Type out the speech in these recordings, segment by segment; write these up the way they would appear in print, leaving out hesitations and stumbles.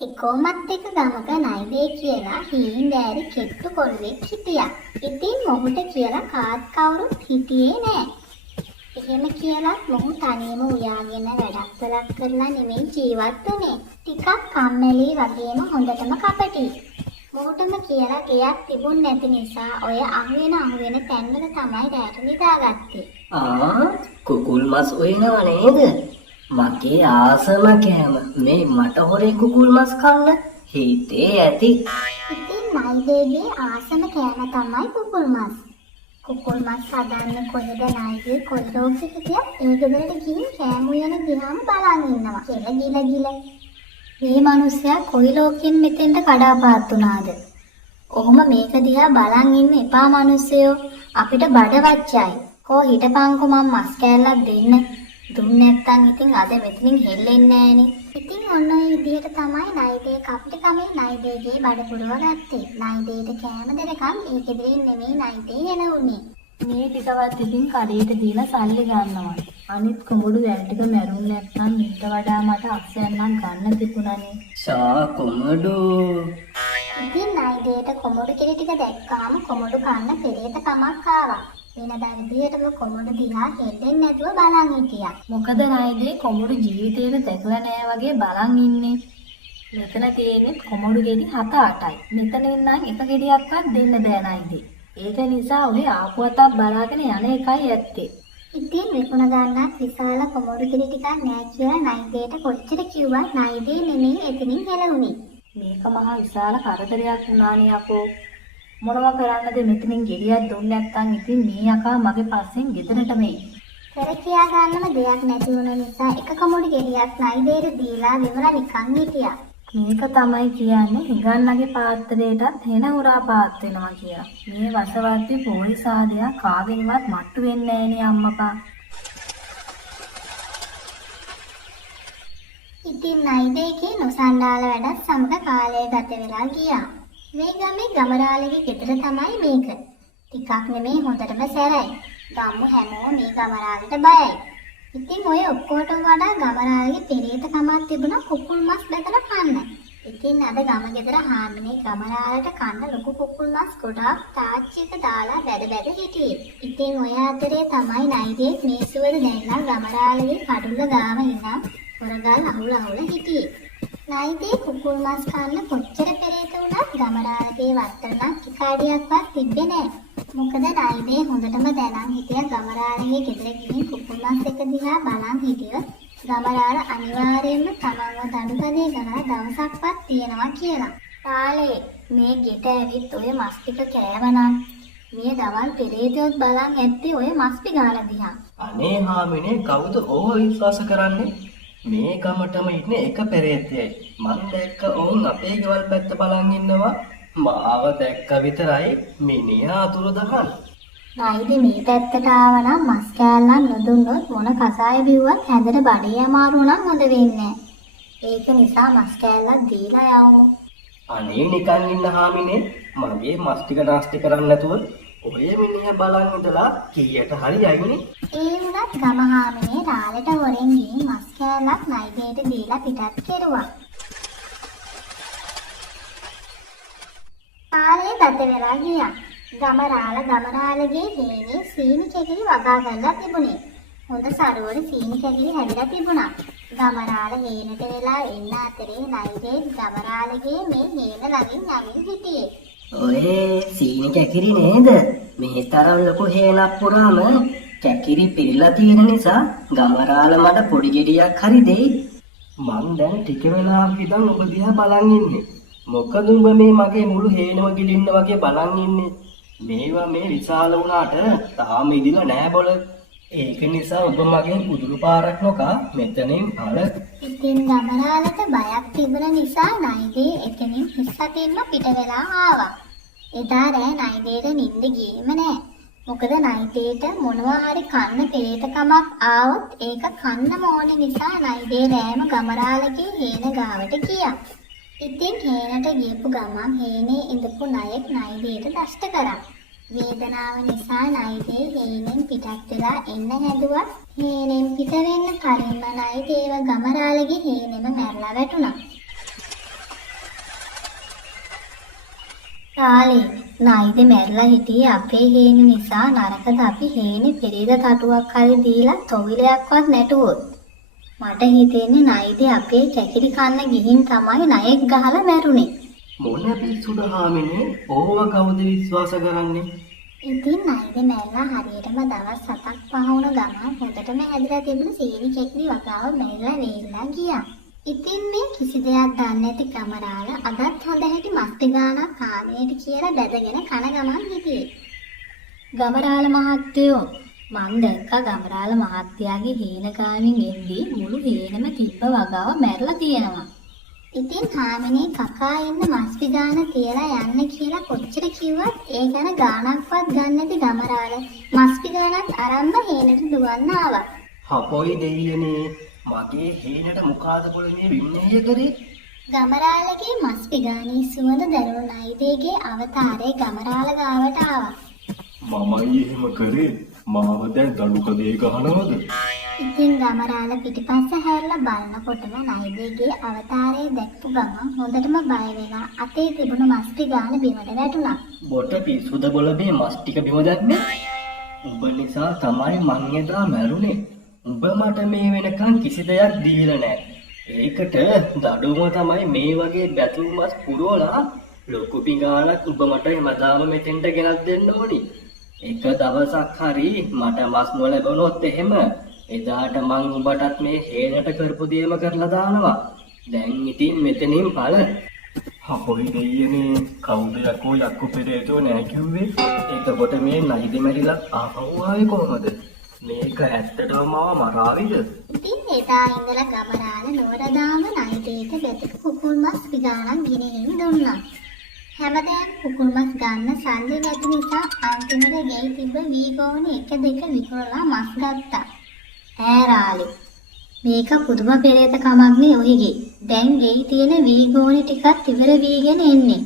එකොමත් එක ගමක නයිදේ කියලා හීන්දෑරි කෙට්ටු කොල්ලෙක් හිටියා. ඉතින් මොහුට කියලා කාත් කවුරුත් හිටියේ නෑ. එහෙම කියලා මොහු තනියම උයාගෙන වැඩක් කළක් කරලා නෙමෙයි ජීවත් වුනේ. ටිකක් කම්මැලි වගේම හොඳටම කපටි. මොහුටම කියලා ගෙයක් තිබුණ නැති නිසා ඔය අහුවෙන තැන්වල තමයි රැට නිදාගත්තේ. කුකුල් මස් උයනව නේද? මගේ ආසම කෑම මේ මට හොරේ කුකුල් මස් කන්න හිතේ ඇති. ඉතින් නයිදේගේ ආසම කෑම තමයි කුකුල් මස්. කුකුල් මස් හදන්නේ කොහෙද නයිදේ කොල්ලෝගේ හිටියත් ඒ ගෙදරට ගිහින් කෑම උයන දිහාම බලන් ඉන්නවා. ගිල. මේ මිනිස්සයා කොයි ලෝකෙන් මෙතෙන්ට කඩාපාත් වුණාද? ඔහොම මේක දිහා බලන් ඉන්න එපා මිනිස්සයෝ. අපිට බඩ වච්චයි. කෝ හිටපන්කෝ මම මස් කෑල්ලක් දෙන්න. දුන්නේ නැත්තම් ඉතින් අද මෙතනින් හෙල්ලෙන්නේ නෑනේ. ඉතින් ඔන්න ඔය විදිහට තමයි නයිදේ කප්ටිකමේ නයිදේගේ බඩ පුරව ගත්තේ. නයිදේට කෑම දෙනකම් ඒ ගෙදරින් නෙමෙයි නයිදේ එළුනේ. මේ ටිකවත් ඉතින් කඩේට දීලා සල්ලි ගන්නවා. අනිත් කොමුඩු වැල් ටික මැරුම් නැත්නම් ඊට වඩා මට අක්ෂයන්නම් ගන්න තිබුණානේ. කොමුඩු. ඉතින් නයිදේට කොමුඩු කිරි ටික දැක්කාම කොමුඩු කන්න පෙරේත කමක් ආවා. වෙනදා විදිහටම කොමුඩු දිහා හෙල්ලෙන්නේ නැතුව බලන් හිටියා. මොකද නයිදේ කොමුඩු ජීවිතේට දැකලා නෑ වගේ බලන් ඉන්නේ. මෙතන තියෙන්නේ කොමුඩු ගෙඩි 7-8යි. මෙතන ඉන්නම් එක ගෙඩියක්වත් දෙන්න බෑ නයිදේ. ඒක නිසා ඔහේ ආපු අතක් බලාගෙන යන එකයි ඇත්තේ. ඉතින් විකුණ ගන්නත් විශාල කොමුඩු කිරි ටිකක් නෑ කියලා නයිදේට කොච්චර කිව්වත් නයිදේ නෙමෙයි එතනින් හෙළුනේ. මේක මහා විශාල කරදරයක් වුණානේ අපෝ. මොනවා කරන්නද මෙතනින් ගෙඩියක් දුන්නේ නැත්නම් ඉතින් මේ යකා මගේ පස්සෙන් ගෙදරටම එයි. පෙර කියා ගන්නම දෙයක් නැති වුණ නිසා එක කොමුඩු ගෙඩියක් නයිදේට දීලා විමලා නිකන් හිටියා. මේක තමයි කියන්නේ හිඟන්නගේ පාත්‍රයටත් හෙන උරා පාත් වෙනවා කියලා. මේ වසවර්ති පොලිස් ආදියා කාගෙන්වත් මට්ටු වෙන්නේ නෑනේ අම්මපා. ඉතින් නයිදේගේ නොසන්ඩාල වැඩත් සමග කාලය ගත වෙලා ගියා. මේ ගමේ ගමරාලගේ ගෙදර තමයි මේක. ටිකක් නෙමෙයි හොඳටම සැරයි. ගම්මු හැමෝම මේ ගමරාලට බයයි. ඉතින් ඔය ඔක්කොටම වඩා ගමරාලගේ පෙරේතකමක් තිබුණා කුකුල් මස් බෙදලා කන්න. ඉතින් අද ගම ගෙදර හාමිනේ ගමරාලට කන්න ලොකු කුකුල් මස් ගොඩක් තාච්චියක දාලා බැද හිටියේ. ඉතින් ඔය අතරේ තමයි නයිදේ මේ සුවද දැනලා ගමරාලගේ කඩුල්ල ගාව ඉඳන් හොරගල් අහුල හිටියේ. නයිදේ කුකුල් මස් කන්න කොච්චර පෙරේත වුණත් ගමරාලගේ වත්තලක් කිකාඩියක්වත් තිබ්බේ නැහැ. මොකද නයිදේ හොඳටම දැනන් හිටිය ගමරාලගේ ගෙදර ගිහින් කුකුල් මස් එක දිහා බලන් හිටියොත් ගමරාල අනිවාර්යයෙන්ම තමන්ව දඬුකඩේ ගලා දවසක්වත් තියනවා කියලා. තාලේ මේ ගෙට ඇවිත් ඔය මස් ටික කෑවනම් මේ දවල් පෙරේතයොත් බලන් ඇත්තේ ඔය මස් පිගාලා දිහා. අනේ හාමිනේ කවුද ඕව විශ්වාස කරන්නේ? මේ ගමටම ඉන්නේ එක පෙරේතයයි. මං දැක්ක ඕන් අපේ ගෙවල් පැත්ත බලන් ඉන්නවා. මාව දැක්ක විතරයි මිනිහා අතුරුදහන්. නයිදේ මේ පැත්තට ආවනම් මස් කෑල්ලක් නොදුන්නොත් මොන කසාය බිව්වත් හැදෙන බඩේ අමාරු නම් හොඳ වෙන්නේ. ඒක නිසා මස් කෑල්ලක් දීලා යවමු. අනේ නිකන් ඉන්න හාමිනේ මගේ මස් ටික නාස්ති කරන්න නැතුව ඔය මිනිහා බලන් ඉඳලා කීයට හරි යයිනේ. ඒ වුණත් ගම හාමිනේ රාලට හොරෙන් ගිහින් මස් කෑල්ලක් නයිදේට දීලා පිටත් කෙරුවා. කාලේ ගත වෙලා ගියා. ගමරාලගේ හේනේ සීනි කැකිලි වගා ගන්නලා තිබුණේ. හොඳ සරුවර සීනි කැකිලි හැදිලා තිබුණා. ගමරාල හේනට වෙලා එන්න අතරේ නයිදේ ගමරාලගේ මේ හේන ළඟින් යමින් හිටියේ. ඔය සීනි කැකිරි නේද? මේ තරම් ලොකු හේනක් පුරාම කැකිරි පිරලා තියෙන නිසා ගමරාල මට පොඩි ගෙඩියක් හරි දෙයි. මං දැන් ටික වෙලාවක් ඉඳන් ඔබ දිහා බලන් ඉන්නේ. මොකද උඹ මේ මගේ මුළු හේනම ගිලින්න වගේ බලන් ඉන්නේ. මේවා මේ විශාල වුණාට තාම ඉදිලා නෑ බොල. ඒක නිසා ඔබ මගෙන් උදුරු පාරක් නොකා මෙතනින් අර. ඉතින් ගමරාලට බයක් තිබුණ නිසා නයිදේ එතනින් හිස්සතින්ම පිට වෙලා ආවා. එදා රෑ නයිදේට නිින්ද ගියේම නෑ. මොකද නයිදේට මොනවා හරි කන්න පෙරේතකමක් ආවොත් ඒක කන්න ඕන නිසා නයිදේ රෑම ගමරාලගේ හේන ගාවට ගියා. ඉතින් හේනට ගියපු ගමන් හේනේ ඉඳපු ණයෙක් නයිදේට දෂ්ට කරා. වේදනාව නිසා නයිදේ හේනෙන් පිටත් වෙලා එන්න හැදුවා. හේනෙන් පිට වෙන්න කලින්ම නයිදේව ගමරාලගේ හේනෙම මැරලා වැටුණා. රාලි නයිද මැරිලා හිටියේ අපේ හේන නිසා නරකද අපි හේනේ පෙරේද තටුවක් හරි දීලා තොවිලයක්වත් නැටුවොත් මට හිතෙන්නේ නයිද අපේ කැකිලි කන්න ගිහින් තමයි ණයෙක් ගහලා මැරුණේ. මොන පිස්සුද හාමිනේ? ඕව කවුද විශ්වාස කරන්නේ? ඉතින් නයිද මැරිලා හරියටම දවස් 7ක් පහ වුණ ගමන් හොඳටම හැදිලා තිබුණු සීනි කැකිලි වගාව මැරිලා වේලා ගියා. ඉතින් මේ කිසි දෙයක් දන්නේ නැති ගමරාල අදත් හොඳ හැටි මස්ටි ගානක් කාමයට කියලා බැදගෙන කන ගමන් හිටියේ. ගමරාල මහත්තයෝ මං දැක්කා ගමරාල මහත්තයාගේ හේන ගාමින් එද්දී මුළු හේනම තිබ්බ වගාව මැරලා තියෙනවා. ඉතින් හාමිනේ කකා ඉන්න මස්ටි ගාන තියලා යන්න කියලා කොච්චර කිව්වත් ඒ ගැන ගානක්වත් ගන්න නැති ගමරාල මස්ටි ගානත් අරන්ම හේනට දුවන්න ආවා. හපොයි දෙයියනේ මගේ හේනට මොකාද පොළේ වින්නේය කරේ? ගමරාලගේ මස්ටි ගානේ සුවඳ දැනුණු නයිදේගේ අවතාරයේ ගමරාල ගාවට ආවා. මමයි එහෙම කරේ මාව දැන් දඩුකදේ ගහනවද? ඉතින් ගමරාල පිටිපස්ස හැරලා බලනකොටම නයිදේගේ අවතාරය දැක්පු ගමන් හොඳටම බය වෙලා අතේ තිබුණු මස්ටි ගාන බිමට වැටුණා. බොට පිස්සුද බොල මේ මස් ටික බිම දැම්මේ? උඹ නිසා තමයි මං එදා මැරුණේ. උඹ මට මේ වෙනකන් කිසි දෙයක් දීලා නැහැ. ඒකට දඩුවම තමයි මේ වගේ බැතුම් මස් පුරවලා ලොකු පිඟානක් උඹ මට හැමදාම මෙතෙන්ට ගෙනත් දෙන්න ඕනි. එක දවසක් හරි මට මස් නොලැබුණොත් එහෙම එදාට මං උඹටත් මේ හේනට කරපු දේම කරලා දානවා. දැන් ඉතින් මෙතනින් පළ. හපොයි දෙයියනේ කවුද යකෝ යක්කු පෙරේතෝ නෑ කිව්වේ? එතකොට මේ නයිද මැරිලා ආපහු ආවේ කොහමද? මේක ඇත්තටම මාව මරාවිද? ඉතින් එදා ඉඳලා ගමරාල නෝරදාම නයිදේට බැතුපු කුකුල් මස් විගානක් ගෙනිහින් දුන්නා. හැමදාම කුකුල් මස් ගන්න සල්ලි නැති නිසා අන්තිමට ගෙයි තිබ්බ වීගෝනේ එක දෙක විකුණලා මස් ගත්තා. ඈරාලි මේක පුදුම පෙරේත කමක් නේ ඔහිගේ. දැන් ගෙයි තියෙන වීගෝනේ ටිකත් ඉවර වීගෙන එන්නේ.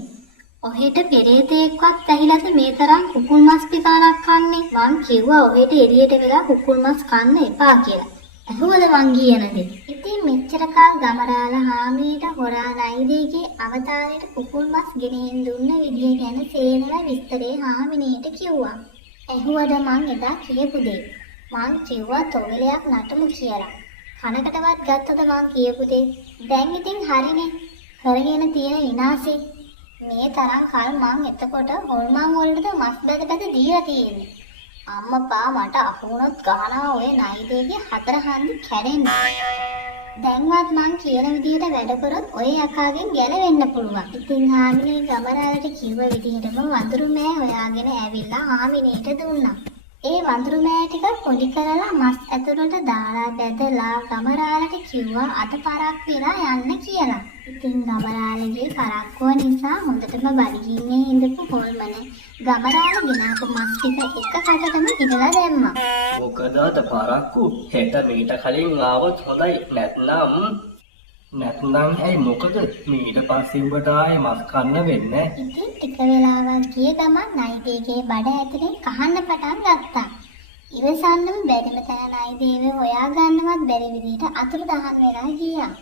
ඔහෙට පෙරේතෙක්වත් ඇහිලාද මේ තරම් කුකුල් මස් පිකානක් කන්නේ? මං කිව්වා ඔහෙට එළියට වෙලා කුකුල් මස් කන්න එපා කියලා. ඇහුවද මං කියන දේ? ඉතින් මෙච්චර කල් ගමරාල හාමියට හොරා නයිදේගේ අවතාරයට කුකුල් මස් ගෙනින් දුන්න විදිය ගැන සේනල විස්තරේ හාමිනේට කිව්වා. ඇහුවද මං එදා කියපු දේ? මං කිව්වා තොවිලයක් නටමු කියලා. කනකටවත් ගත්තද මං කියපු දේ? දැන් ඉතින් හරිනේ. කරගෙන තියෙන විනාශේ. මේ තරම් කල් මං එතකොට හොල්මන් වලටද මස් බැද බැද දීලා තියෙන්නේ. අම්මපා මට අහු වුණොත් ගහනවා ඔය නයිදේගේ හතර හන්දි කැඩෙන්න. දැන්වත් මං කියන විදිහට වැඩ කරොත් ඔය යකාගෙන් ගැලවෙන්න පුළුවන්. ඉතින් හාමිනේ ගමරාලට කිව්ව විදිහටම වඳුරු මෑ හොයාගෙන ඇවිල්ලා හාමිනේට දුන්නා. ඒ වඳුරු මෑ ටික පොඩි කරලා මස් ඇතුළට දාලා බැදලා ගමරාලට කිව්වා අත පරක් වෙලා යන්න කියලා. ඉතින් ගමරාලගේ පරක්කුව නිසා හොඳටම බඩගින්නේ ඉඳපු හොල්මන ගමරාල ගෙනාපු මස් ටික එක කටටම ඉදලා දැම්මා. මොකද අද පරක්කු හෙට මීට කලින් ආවොත් හොඳයි. නැත්නම් ඇයි මොකද මීට පස්සේ උඹට ආයේ මස් කන්න වෙන්නේ? ඉතින් ටික වෙලාවක් ගිය ගමන් නයිදේගේ බඩ ඇතුලෙන් කහන්න පටන් ගත්තා. ඉවසන්නම බැරිම තැන නයිදේව හොයා ගන්නවත් බැරි විදිහට අතුරුදහන් වෙලා ගියා.